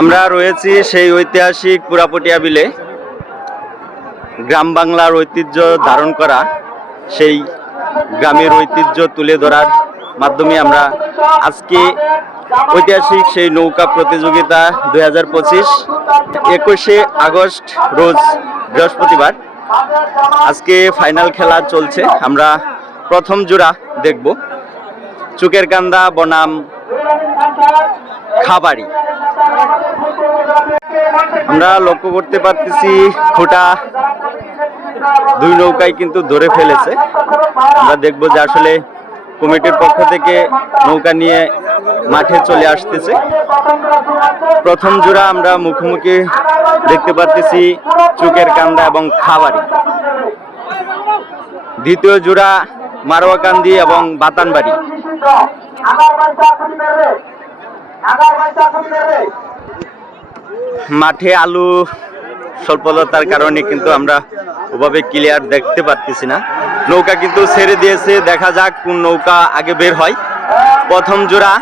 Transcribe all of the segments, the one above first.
আমরা রয়েছি সেই ঐতিহাসিক পুরাপটিয়া বিলে। গ্রাম বাংলার ঐতিহ্য ধারণ করা সেই গ্রামের ঐতিহ্য তুলে ধরার মাধ্যমে আমরা আজকে ঐতিহাসিক সেই নৌকা প্রতিযোগিতা দুই হাজার পঁচিশ, একুশে আগস্ট রোজ বৃহস্পতিবার। আজকে ফাইনাল খেলা চলছে, আমরা প্রথম জোড়া দেখব। চুকের কান্দা বনাম খাবারি আমরা লক্ষ্য করতে পারতেছি খোটা দুই নৌকায় কিন্তু ধরে ফেলেছে। আমরা দেখব যে আসলে কমিটির পক্ষ থেকে নৌকা নিয়ে মাঠে চলে আসতেছে। প্রথম জোড়া আমরা মুখোমুখি দেখতে পারতেছি চুকের কান্দা এবং খাবারি। দ্বিতীয় জোড়া মারোয়াকান্দি এবং বাতানবাড়ি। মাঠে আলু স্বল্পলতার কারণে কিন্তু আমরা ওভাবে ক্লিয়ার দেখতে পারতেছি না। নৌকা কিন্তু ছেড়ে দিয়েছে, দেখা যাক কোন নৌকা আগে বের হয়। প্রথম জোড়া।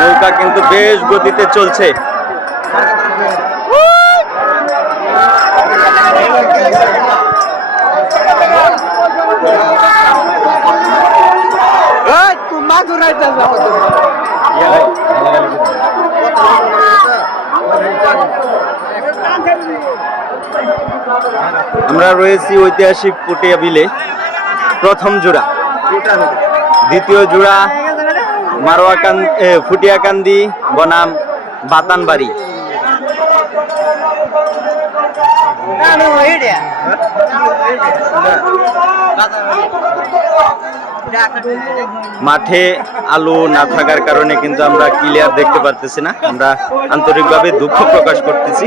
নৌকা কিন্তু বেশ গতিতে চলছে। আমরা রয়েছি ঐতিহাসিক পুটিয়া বিলে প্রথম জোড়া। দ্বিতীয় জোড়া মারোয়াকান ফুটিয়াকান্দি বনাম বাতানবাড়ি। মাঠে আলো না থাকার কারণে কিন্তু আমরা ক্লিয়ার দেখতে পারতেছি না। আমরা আন্তরিকভাবে দুঃখ প্রকাশ করতেছি।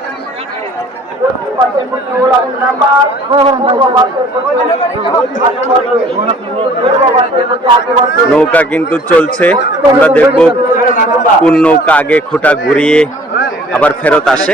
নৌকা কিন্তু চলছে। আমরা দেখব কোন নৌকা আগে খোটা ঘুরিয়ে আবার ফেরত আসে।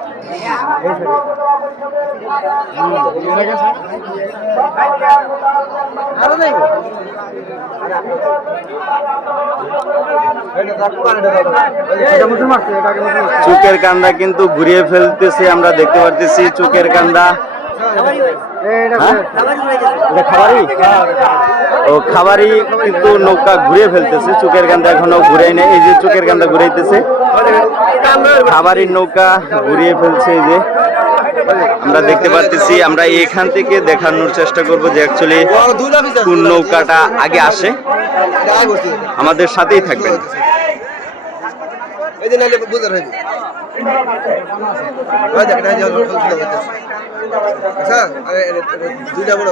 চুকের কান্দা কিন্তু ঘুরিয়ে ফেলতেছে, আমরা দেখতে পারতেছি চুকের কান্দা। হ্যাঁ? ও, খাবারই কিন্তু নৌকা ঘুরিয়ে ফেলতেছে, চুকের কান্দা এখনও ঘুরাই নেই। এই যে চুকের কান্দা ঘুরাইতেছে খাবারের নৌকা ঘুরিয়ে ফেলছে যে। আমরা দেখতে পাচ্ছি আমরা এখান থেকে দেখানোর চেষ্টা করব যে অ্যাকচুয়ালি কোন নৌকাটা আগে আসে। আমাদের সাথেই থাকবেন। এই যে নাইলে বুঝার হইবে ওই দেখ না যে হলো আচ্ছা বড়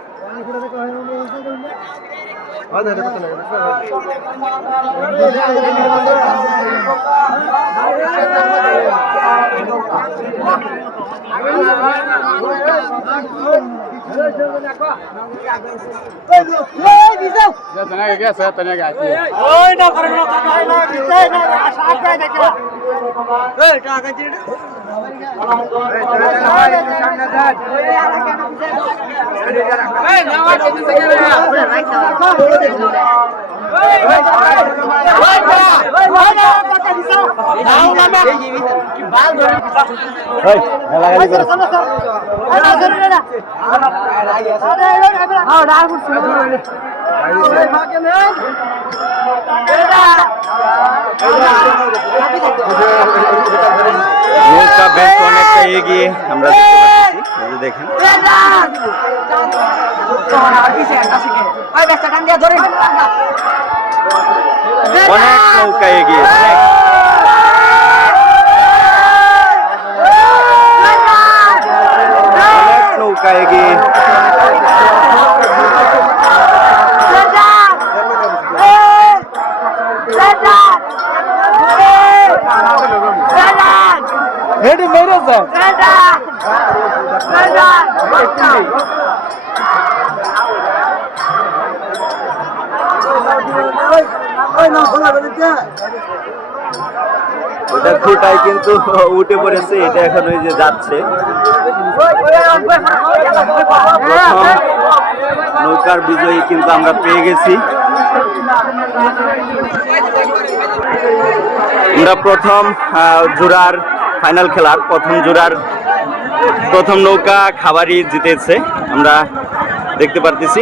করেন নাওয়ের এটা না ঠিক আছে ওই যে ওই যে ওই যে অনেক পরে ভিডিও করব আমার এদিকে বেহাইতে নৌকা বেশ অনেকটা এগিয়ে আমরা দেখতে পাচ্ছি এই যে দেখেন অনেক নৌকা এগিয়ে অনেক অনেক নৌকা এগিয়ে হেডি মেরেছে ওটা কিন্তু উঠে পড়েছে, এটা এখন ওই যে যাচ্ছে। নৌকার বিজয়ী কিন্তু আমরা পেয়ে গেছি। আমরা প্রথম জোড়ার ফাইনাল খেলার, প্রথম জোড়ার প্রথম নৌকা খাবারই জিতেছে, আমরা দেখতে পারতেছি।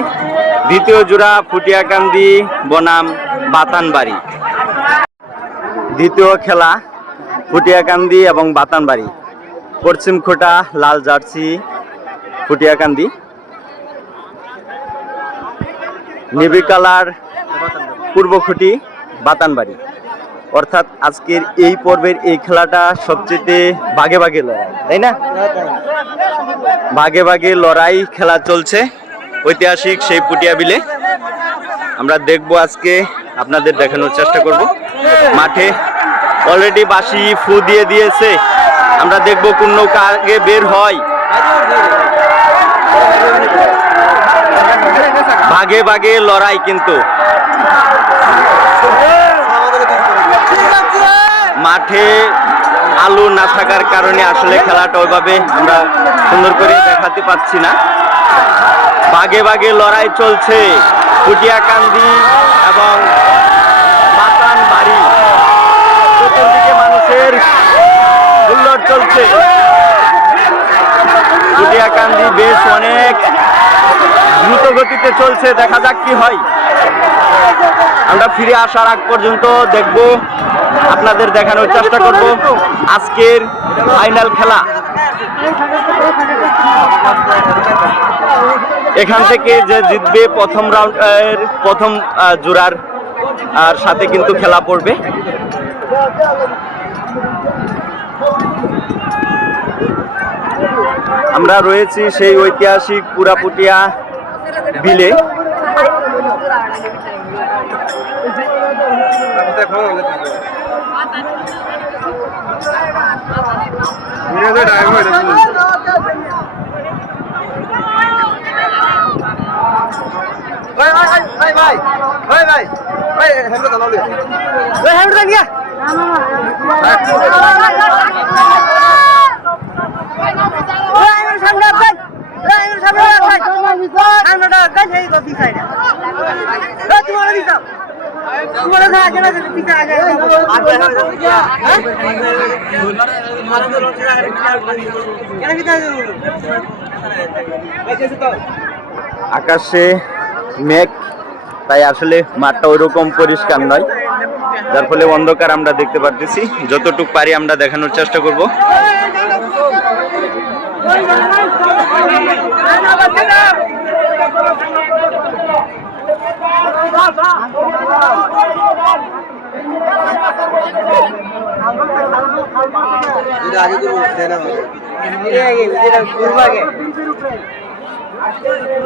দ্বিতীয় জোড়া ফুটিয়াকান্দি বনাম বাতানবাড়ি। দ্বিতীয় খেলা ফুটিয়াকান্দি এবং বাতানবাড়ি। পশ্চিম খোটা লাল জার্সি ফুটিয়াকান্দি। নেভি কালার পূর্ব খুঁটি বাতানবাড়ি। অর্থাৎ আজকের এই পর্বের এই খেলাটা সবচেয়ে বাগে বাগে লড়াই, তাই না? বাগে বাগে লড়াই খেলা চলছে ঐতিহাসিক সেই পুটিয়া বিলে আমরা দেখব আজকে, আপনাদের দেখানোর চেষ্টা করব। মাঠে অলরেডি বাসি ফু দিয়ে দিয়েছে। আমরা দেখব কোন নৌকা আগে বের হয়। ভাগে ভাগে লড়াই কিন্তু। মাঠে আলু না থাকার কারণে আসলে খেলাটা ওইভাবে আমরা সুন্দর করে দেখাতে পারছি না। বাগে বাগে লড়াই চলছে। কুটিয়াকান্দি এবং বাতান বাড়ি চতুর্দিকে মানুষের হুল্লোড় চলছে। কুটিয়াকান্দি বেশ অনেক দ্রুত গতিতে চলছে। দেখা যাক কি হয়। আমরা ফিরে আসার আগ পর্যন্ত দেখব। আপনাদের দেখানোর চেষ্টা করব। আজকের ফাইনাল খেলা। এখান থেকে যে জিতবে প্রথম রাউন্ডের প্রথম জোড়ার আর সাথে কিন্তু খেলা পড়বে। আমরা রয়েছি সেই ঐতিহাসিক পুরাপুটিয়া বিলে। ভাই ভাই ভাই ভাই ভাই ভাই ভাই হ্যান্ডেল চালাও লিয়া ভাই হ্যান্ডেল লিয়া আকাশে মেঘ তাই আসলে মাঠটা ওইরকম পরিষ্কার নয়। যার ফলে অন্ধকার আমরা দেখতে পারতেছি। যতটুক পারি আমরা দেখানোর চেষ্টা করব। আগে করব দেয় না আমাকে।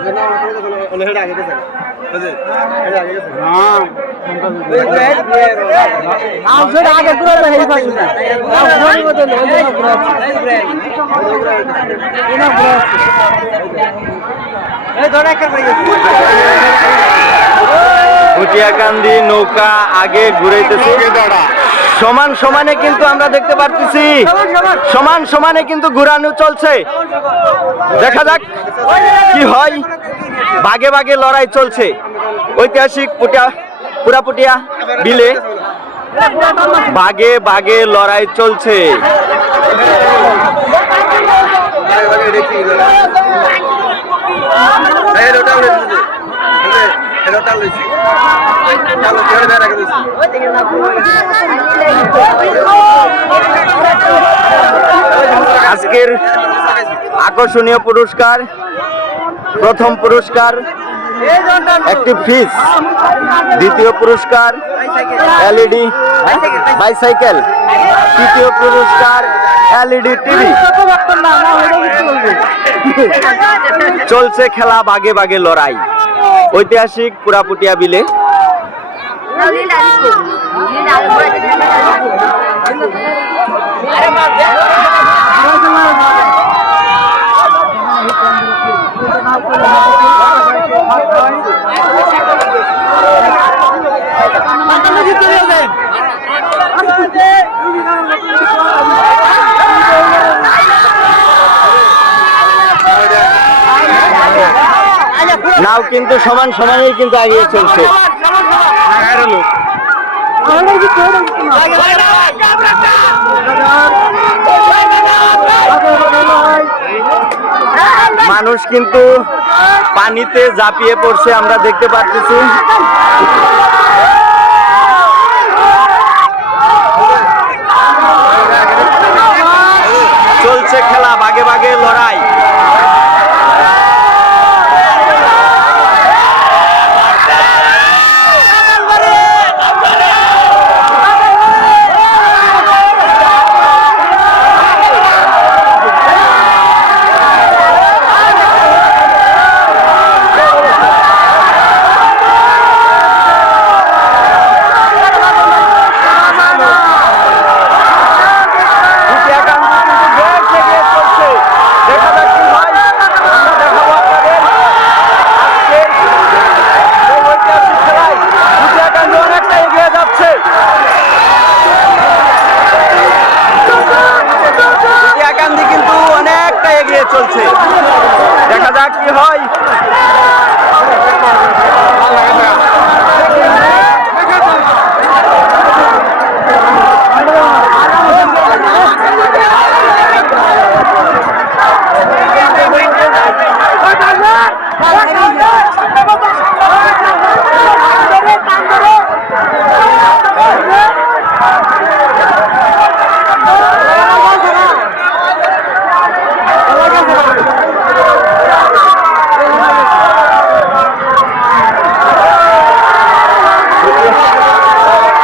যেটা আমার করে তখন অন্য হেঁটে আগে গেছে। বুঝলি? হেঁটে আগে গেছে। ভুটিয়াকান্দি নৌকা আগে ঘুরাইতেছে। সমান সমানে কিন্তু আমরা দেখতে পারতেছি। সমান সমানে কিন্তু ঘুরানো চলছে। দেখা যাক কি হয়। বাগে বাগে লড়াই চলছে। ঐতিহাসিক পুটিয়া পুরাপুটিয়া বিলে বাগে বাগে লড়াই চলছে আগে আগে দেখি এগুলো। এই রোটা লইছি যে। বুঝলি? এই রোটা লইছি। চালো, ছেড়ে দেয় রাখে লইছি। আজকের আকর্ষণীয় পুরস্কার, প্রথম পুরস্কার, একটি ফ্রিজ দ্বিতীয় পুরস্কার, এলইডি, বাইসাইকেল, তৃতীয় পুরস্কার, এলইডি টিভি। চলছে খেলা বাগে বাগে লড়াই। ঐতিহাসিক পুরাপুটিয়া বিলে নাও কিন্তু সমান সমানেই কিন্তু আগিয়ে চলছে। মানুষ কিন্তু পানিতে ঝাঁপিয়ে পড়ছে আমরা দেখতে পাচ্ছি। চলছে খেলা বাগে বাগে লড়াই ভুটিয়াকান্দি কিন্তু বেশ এগিয়ে চলছে। দেখা যাক কি হয়। আমরা দেখাবো আপনাদের। আজকের এই ঐতিহাসিক খেলায় ভুটিয়াকান্দি অনেকটা এগিয়ে যাচ্ছে। ভুটিয়াকান্দি কিন্তু অনেকটা এগিয়ে চলছে দেখা যাক কি হয়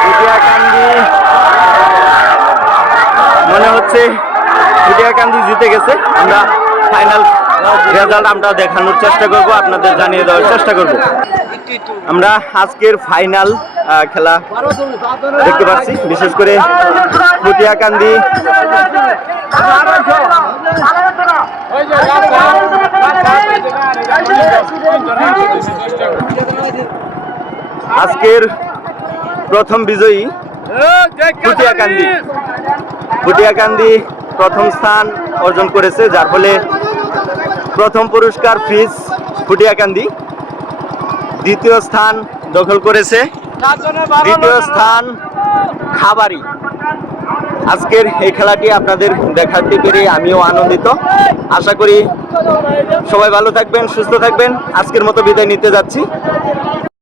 ভুটিয়াকান্দি মনে হচ্ছে ভুটিয়াকান্দি জিতে গেছে। আমরা ফাইনাল রেজাল্ট আমরা দেখানোর চেষ্টা করব, আপনাদের জানিয়ে দেওয়ার চেষ্টা করব। আমরা আজকের ফাইনাল খেলা দেখতে পাচ্ছি। বিশেষ করে ভুটিয়াকান্দি আজকের প্রথম বিজয়ী ফুটিয়াকান্দি ফুটিয়াকান্দি প্রথম স্থান অর্জন করেছে, যার ফলে প্রথম পুরস্কার ফ্রিজ ফুটিয়াকান্দি দ্বিতীয় স্থান দখল করেছে। দ্বিতীয় স্থান খাবারি। আজকের এই খেলাটি আপনাদের দেখাতে পেরে আমিও আনন্দিত। আশা করি সবাই ভালো থাকবেন, সুস্থ থাকবেন। আজকের মতো বিদায় নিতে যাচ্ছি।